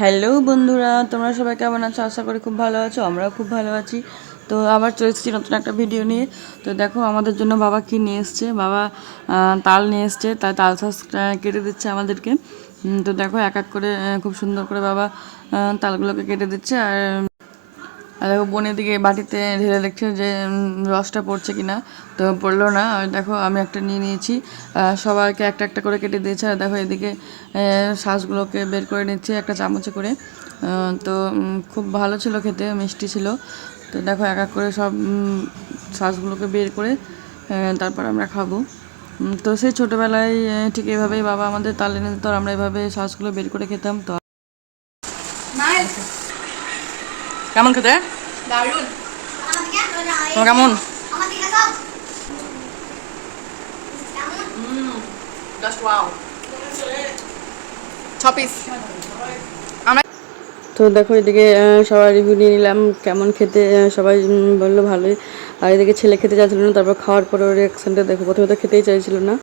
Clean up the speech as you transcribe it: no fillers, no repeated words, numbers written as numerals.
Hello বন্ধুরা, তোমরা সবাই কেমন আছো? আশা করি খুব ভালো আছো। আমরাও খুব ভালো আছি। তো আবার চলে এসেছি নতুন একটা ভিডিও নিয়ে। তো দেখো আমাদের জন্য বাবা কি নিয়ে এসছে। বাবা তাল নিয়ে এসছে, তাই তাল শাঁস কেটে দিচ্ছে আমাদেরকে। তো দেখো এক এক করে খুব সুন্দর করে বাবা তালগুলোকে কেটে দিচ্ছে। আর দেখো বোনের দিকে বাটিতে ঢেলে দেখছে যে রসটা পড়ছে কিনা। তো পড়লো না। আর দেখো আমি একটা নিয়ে নিয়েছি, সবাইকে একটা একটা করে কেটে দিয়েছে। আর দেখো এদিকে শাঁসগুলোকে বের করে নিচ্ছে একটা চামচে করে। তো খুব ভালো ছিল খেতে, মিষ্টি ছিল। তো দেখো এক এক করে সব শাঁসগুলোকে বের করে তারপর আমরা খাবো। তো সেই ছোটোবেলায় ঠিক এভাবেই বাবা আমাদের তাল এনে দিত, আর আমরা এভাবে শাঁসগুলো বের করে খেতাম। তো কেমন খেতে? দারুণ। তোমার কেমন? Just wow. 6 পিস। তো দেখো এদিকে সবাই রিভিউ নিয়ে নিলাম কেমন খেতে। সবাই বললো ভালোই। আর এদিকে ছেলে খেতে চাইছিল না, তারপর খাওয়ার পরে ওর রিয়াকশনটা দেখো। প্রথমে তো খেতেই চাইছিল না।